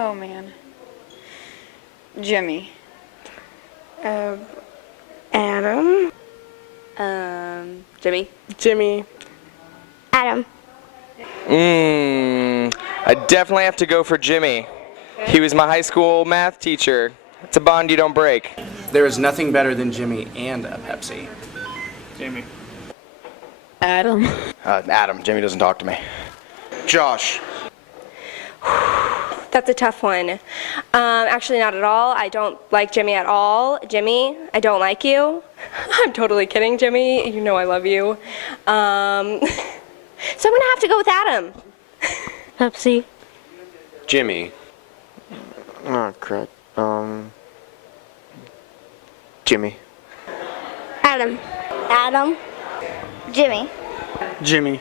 Oh, man. Jimmy. Adam. Jimmy. Jimmy. Adam. I definitely have to go for Jimmy. He was my high school math teacher. It's a bond you don't break. There is nothing better than Jimmy and a Pepsi. Jamie. Adam. Adam. Jimmy doesn't talk to me. Josh. That's a tough one. Actually, not at all. I don't like Jimmy at all. Jimmy, I don't like you. I'm totally kidding, Jimmy. You know I love you. So I'm gonna have to go with Adam. Pepsi. Jimmy. Oh, crap. Jimmy. Adam. Adam. Jimmy. Jimmy.